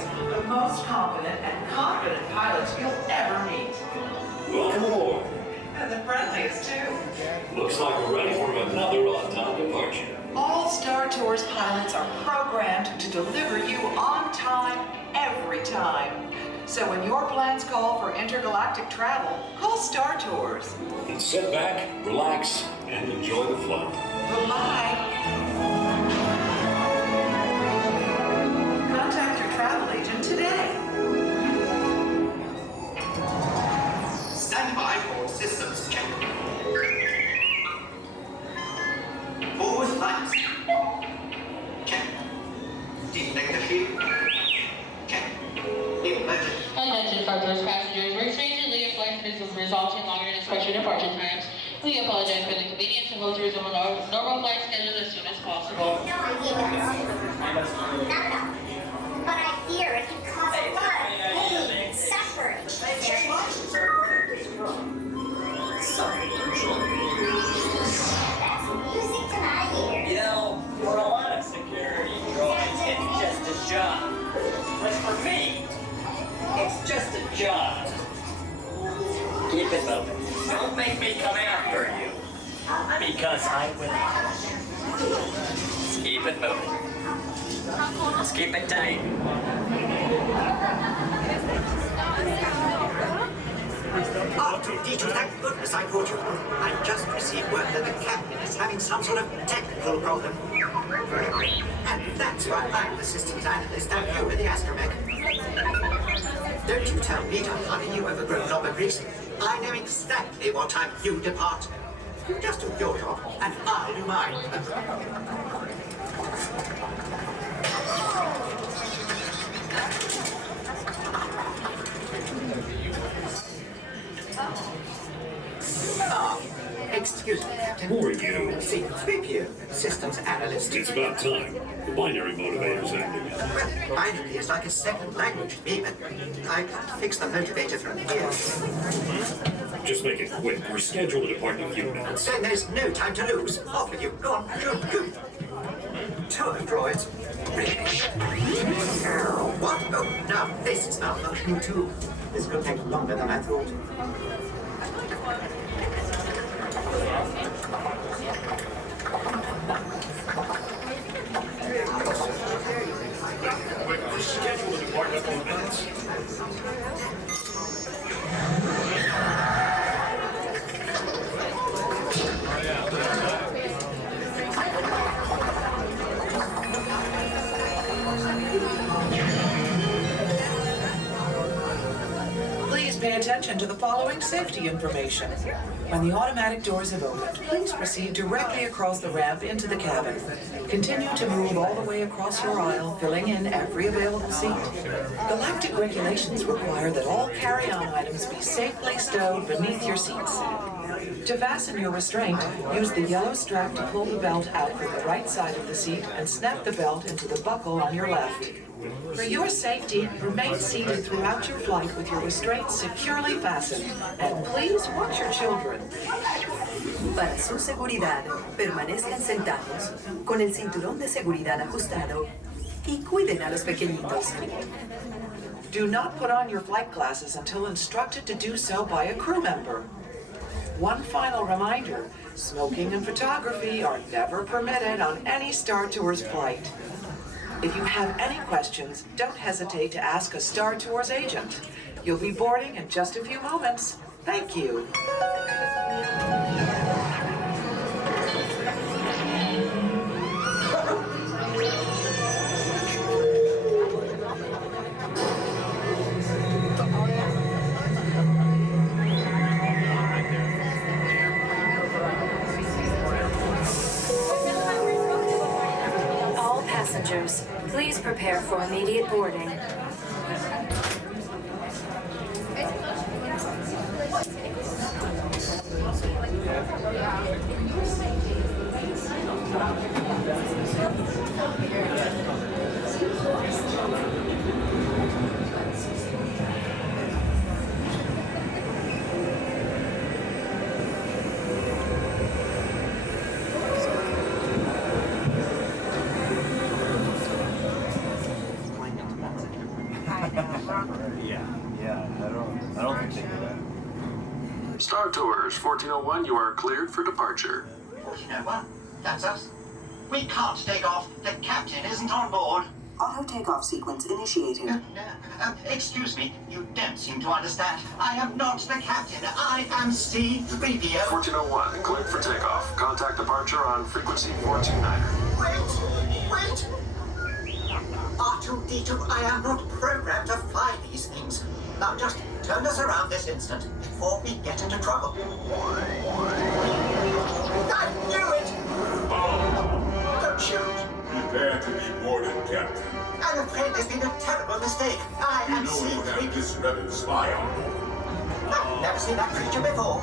always, the most competent and confident pilots you'll ever meet. Welcome aboard. And the friendliest, too. Looks like we're ready for another on-time departure. All Star Tours pilots are programmed to deliver you on time, every time. So when your plans call for intergalactic travel, call Star Tours. And sit back, relax, and enjoy the flight. Bye-bye. Contact your travel agent today. Stand by for systems check. Forward flights. Check. Detector shield. Check. Emergency. Attention Star passengers, we're experiencing legal flight resulting in longer than expected departure times. We apologize for the inconvenience and hope to resume a normal flight schedule as soon as possible. No idea what this is. No. But I fear it can cause a lot of pain, suffering. That's music to my ears. You know, for a lot of security droids, it's just a job. But for me, it's just a job. Keep it moving. Don't make me come after you. Because I will. Just keep it moving. Just keep it tight. R2-D2, thank goodness I caught you. I just received word that the captain is having some sort of technical problem. And that's why I'm the systems analyst and you in the astromech. Don't you tell me to hurry you overgrown knobber grease. I know exactly what time you depart. You just do your job, and I'll do mine. Excuse me, Captain. Who are you? See, Preview, systems analyst. It's about time. The binary motivator's ending. Well, binary is like a second language to me, but I can't fix the motivator from here. Just make it quick. We're scheduled to depart in a few minutes. Then there's no time to lose. Off with you. Go on, go. Tour droids. Really? What? Oh, now this is malfunctioning too. This could take longer than I thought. We're scheduled to depart in a few minutes. Please pay attention to the following safety information. When the automatic doors have opened, please proceed directly across the ramp into the cabin. Continue to move all the way across your aisle, filling in every available seat. Galactic regulations require that all carry-on items be safely stowed beneath your seats. To fasten your restraint, use the yellow strap to pull the belt out from the right side of the seat and snap the belt into the buckle on your left. For your safety, remain seated throughout your flight with your restraints securely fastened. And please watch your children. Para su seguridad, permanezcan sentados, con el cinturón de seguridad ajustado y cuiden a los pequeñitos. Do not put on your flight glasses until instructed to do so by a crew member. One final reminder, smoking and photography are never permitted on any Star Tours flight. If you have any questions, don't hesitate to ask a Star Tours agent. You'll be boarding in just a few moments. Thank you. All passengers, please prepare for immediate boarding. I don't think they do that. Star Tours 1401, you are cleared for departure. 1401? That's us. We can't take off. The captain isn't on board. Auto takeoff sequence initiated. Excuse me, you don't seem to understand. I am not the captain. I am C-3PO. 1401, cleared for takeoff. Contact departure on frequency 429er. Wait! R2-D2, I am not programmed to fly these things. Now just turn us around this instant before we get into trouble. I knew it! Don't shoot! Prepare to be boarded, Captain. I'm afraid there's been a terrible mistake. I am You know you have C-3PO. this rebel spy on board. I've never seen that creature before.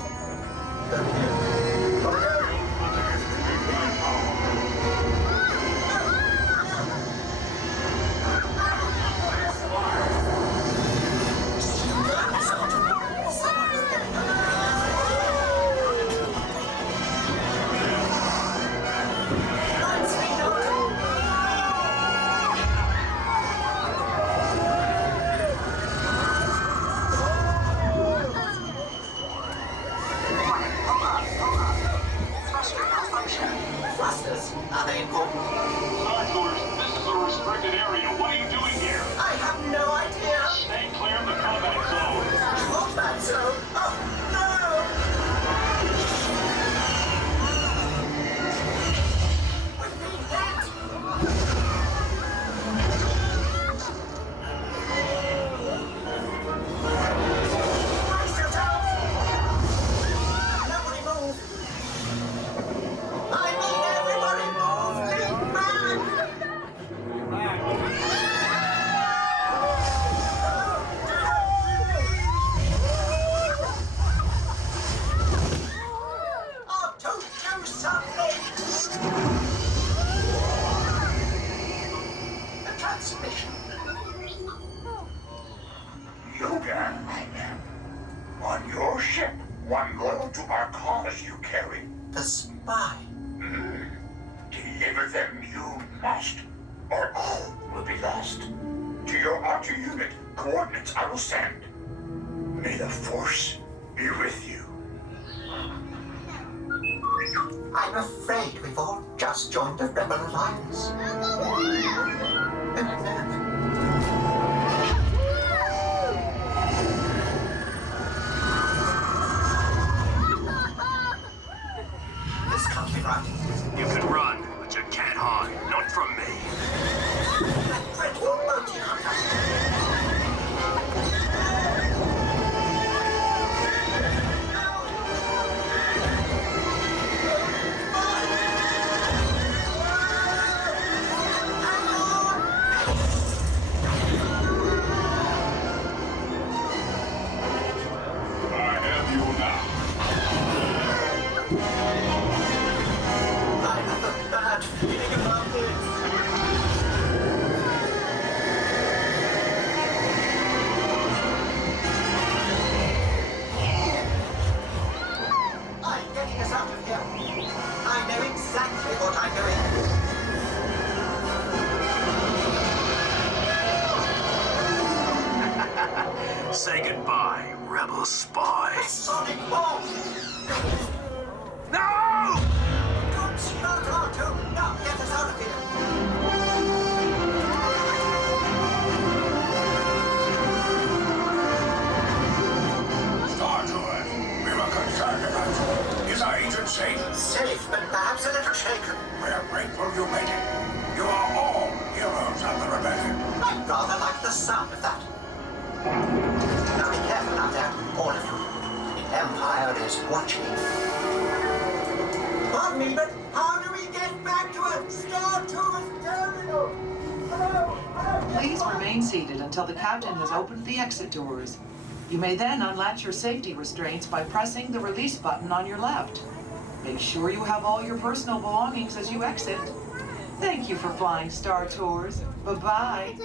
Thrusters, are they important? Star Tours, this is a restricted area. What are you doing here? I have no idea. Stay clear of the combat zone. Combat zone? Oh, no! We've been hit! Brace yourself! Nobody move! I mean everybody move! Lean back! Oh, to do something! The transmission. Yoda, I am. On your ship, one loyal to our cause you carry. The spy. Deliver them you must, or all will be lost. To your outer unit, coordinates I will send. May the Force be with you. I'm afraid we've all just joined the Rebel Alliance. This can't be right. You can run, but you can't hide. Not from me. That dreadful bounty hunter. I have you now. I have a bad feeling about this. I'm getting us out of here. I know exactly what I'm doing. Say goodbye, rebel spy. Sonic bomb! No! Don't start R2! Now get us out of here! Star Tours, we were concerned about you. Is our agent safe? Safe, but perhaps a little shaken. We are grateful you made it. You are all heroes of the rebellion. I rather like the sound of that. Now be careful out there, all of you. The Empire is watching. Pardon me, but how do we get back to a Star Tours terminal? Hello? Please remain seated until the captain has opened the exit doors. You may then unlatch your safety restraints by pressing the release button on your left. Make sure you have all your personal belongings as you exit. Thank you for flying Star Tours. Bye-bye.